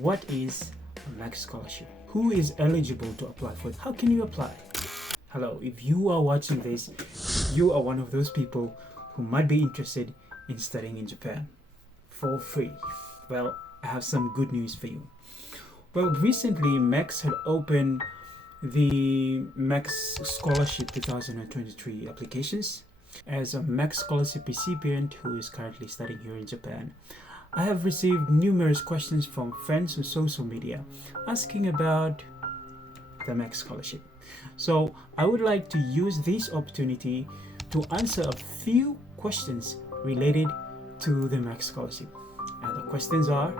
What is a MEXT scholarship? Who is eligible to apply for it? How can you apply? Hello, if you are watching this, you are one of those people who might be interested in studying in Japan for free. Well, I have some good news for you. Well, recently MEXT had opened the MEXT Scholarship 2023 applications. As a MEXT Scholarship recipient who is currently studying here in Japan, I have received numerous questions from friends on social media asking about the MEXT Scholarship. So I would like to use this opportunity to answer a few questions related to the MEXT Scholarship. And the questions are: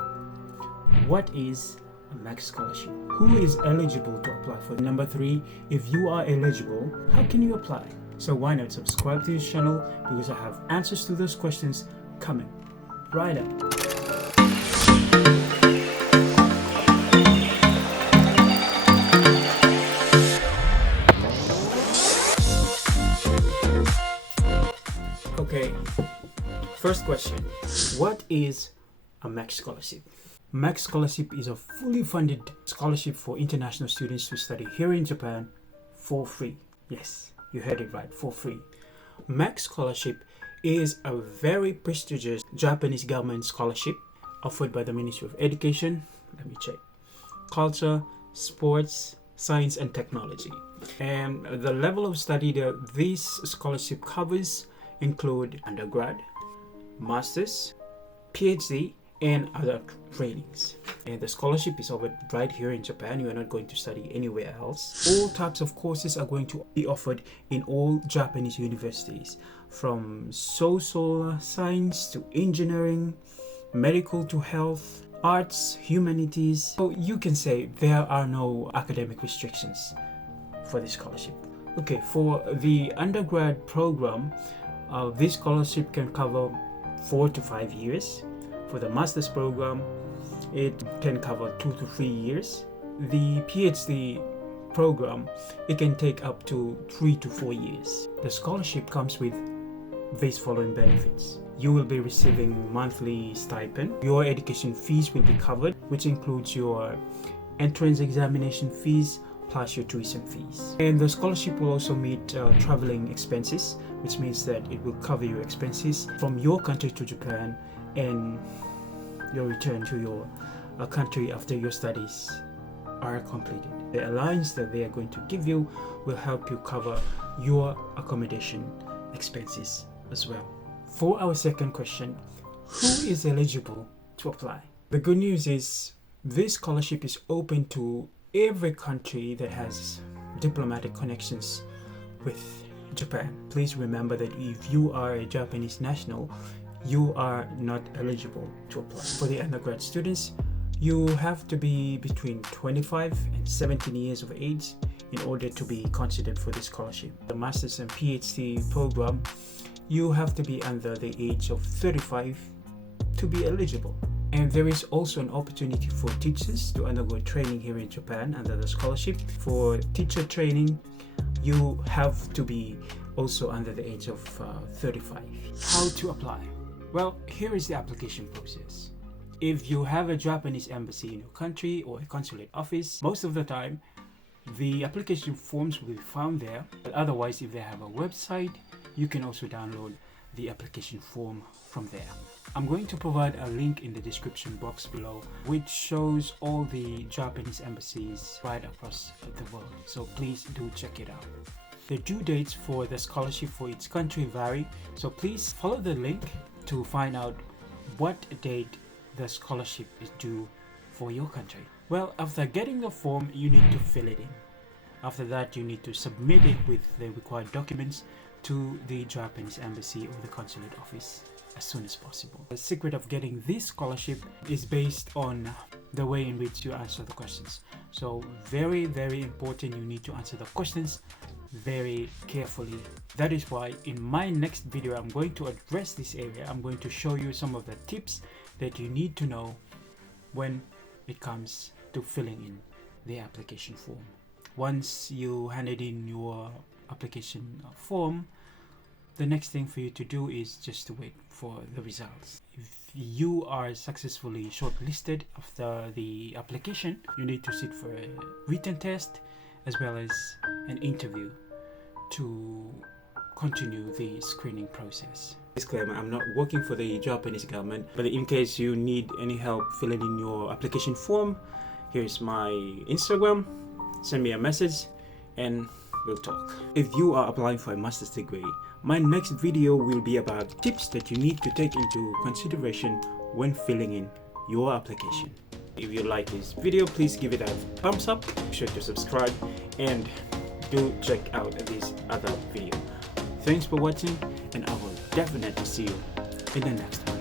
what is a MEXT Scholarship? Who is eligible to apply for it? Number 3, if you are eligible, how can you apply? So why not subscribe to this channel, because I have answers to those questions coming right up. Okay, first question. What is a MEXT Scholarship? MEXT Scholarship is a fully funded scholarship for international students to study here in Japan for free. Yes, you heard it right, for free. MEXT Scholarship is a very prestigious Japanese government scholarship offered by the Ministry of Education, Culture, Sports, Science and Technology. And the level of study that this scholarship covers include undergrad, master's, PhD, and other trainings. And the scholarship is offered right here in Japan. You are not going to study anywhere else. All types of courses are going to be offered in all Japanese universities, from social science to engineering, medical to health, arts, humanities. So you can say there are no academic restrictions for this scholarship. Okay, for the undergrad program, this scholarship can cover 4 to 5 years. For the master's program, it can cover 2 to 3 years. The PhD program, it can take up to 3 to 4 years. The scholarship comes with these following benefits. You will be receiving monthly stipend. Your education fees will be covered, which includes your entrance examination fees plus your tuition fees. And the scholarship will also meet traveling expenses, which means that it will cover your expenses from your country to Japan and your return to your country after your studies are completed. The allowance that they are going to give you will help you cover your accommodation expenses as well. For our second question, who is eligible to apply? The good news is this scholarship is open to every country that has diplomatic connections with Japan. Please remember that if you are a Japanese national, you are not eligible to apply. For the undergrad students, you have to be between 25 and 17 years of age in order to be considered for this scholarship. The master's and PhD program, you have to be under the age of 35 to be eligible. And there is also an opportunity for teachers to undergo training here in Japan under the scholarship. For teacher training, you have to be also under the age of 35. How to apply? Well, here is the application process. If you have a Japanese embassy in your country or a consulate office, most of the time the application forms will be found there. But otherwise, if they have a website, you can also download the application form from there. I'm going to provide a link in the description box below, which shows all the Japanese embassies right across the world. So please do check it out. The due dates for the scholarship for each country vary, so please follow the link to find out what date the scholarship is due for your country. Well, after getting the form, you need to fill it in. After that, you need to submit it with the required documents to the Japanese embassy or the consulate office as soon as possible. The secret of getting this scholarship is based on the way in which you answer the questions. So very, very important, you need to answer the questions very carefully. That is why in my next video, I'm going to address this area. I'm going to show you some of the tips that you need to know when it comes to filling in the application form. Once you handed in your application form, the next thing for you to do is just to wait for the results. if you are successfully shortlisted after the application, you need to sit for a written test as well as an interview to continue the screening process. Disclaimer, I'm not working for the Japanese government, but in case you need any help filling in your application form, here's my Instagram. Send me a message and we'll talk. If you are applying for a master's degree, my next video will be about tips that you need to take into consideration when filling in your application. If you like this video, please give it a thumbs up, be sure to subscribe, and do check out this other video. Thanks for watching, and I will definitely see you in the next one.